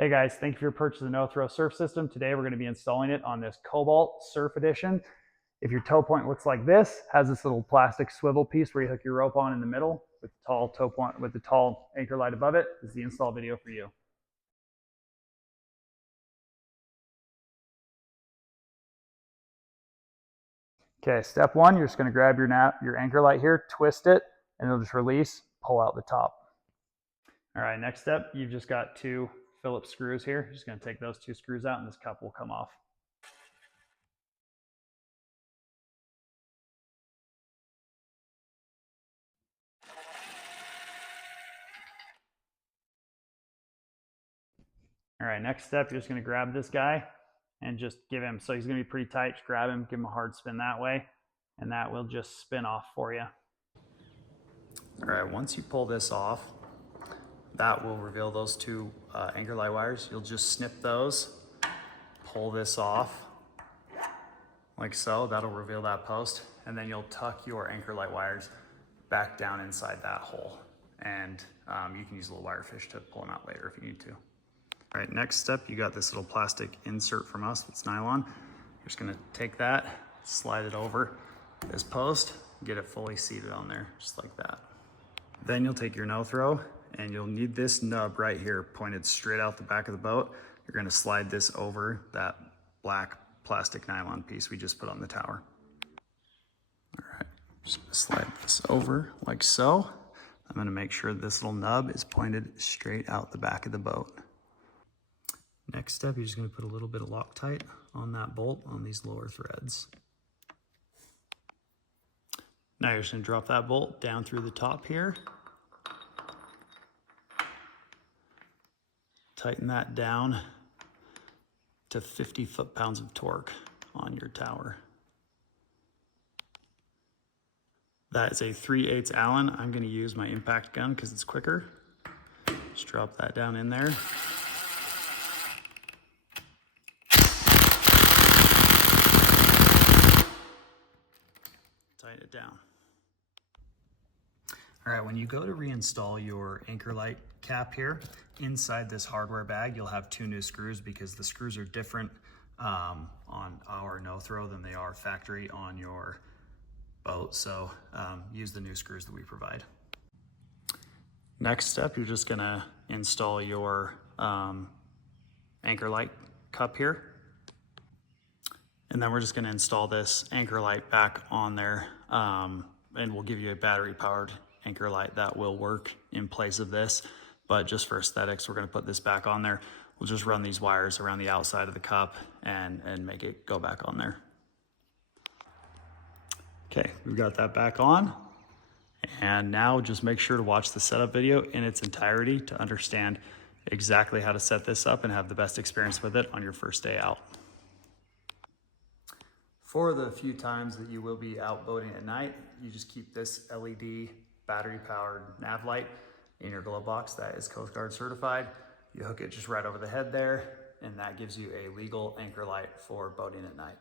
Hey guys, thank you for your purchase of the no-throw surf system. Today we're going to be installing it on this Cobalt Surf Edition. If your tow point looks like this, has this little plastic swivel piece where you hook your rope on in the middle with the tall tow point with the tall anchor light above it, this is the install video for you. Okay, step one, you're just going to grab your anchor light here, twist it, and it'll just release, pull out the top. All right, next step, you've just got two Phillips screws here. You're just going to take those two screws out and this cup will come off. All right, next step, you're just going to grab this guy and just give him, so he's going to be pretty tight, just grab him, give him a hard spin that way, and that will just spin off for you. All right, once you pull this off, that will reveal those two anchor light wires. You'll just snip those, pull this off like so. That'll reveal that post, and then you'll tuck your anchor light wires back down inside that hole. And you can use a little wire fish to pull them out later if you need to. All right, next step, you got this little plastic insert from us that's nylon. You're just gonna take that, slide it over this post, get it fully seated on there, just like that. Then you'll take your no-throw and you'll need this nub right here pointed straight out the back of the boat. You're gonna slide this over that black plastic nylon piece we just put on the tower. All right, just gonna slide this over like so. I'm gonna make sure this little nub is pointed straight out the back of the boat. Next step, you're just gonna put a little bit of Loctite on that bolt on these lower threads. Now you're just gonna drop that bolt down through the top here. Tighten that down to 50 foot-pounds of torque on your tower. That is a 3/8 Allen. I'm gonna use my impact gun because it's quicker. Just drop that down in there. Tighten it down. All right, when you go to reinstall your anchor light cap here, inside this hardware bag, you'll have two new screws because the screws are different on our no-throw than they are factory on your boat. So use the new screws that we provide. Next step, you're just gonna install your anchor light cup here. And then we're just gonna install this anchor light back on there, and we'll give you a battery powered anchor light that will work in place of this. But just for aesthetics, we're gonna put this back on there. We'll just run these wires around the outside of the cup and make it go back on there. Okay, we've got that back on. And now just make sure to watch the setup video in its entirety to understand exactly how to set this up and have the best experience with it on your first day out. For the few times that you will be out boating at night, you just keep this LED battery-powered Nav Light in your glove box that is Coast Guard certified. You hook it just right over the head there, and that gives you a legal anchor light for boating at night.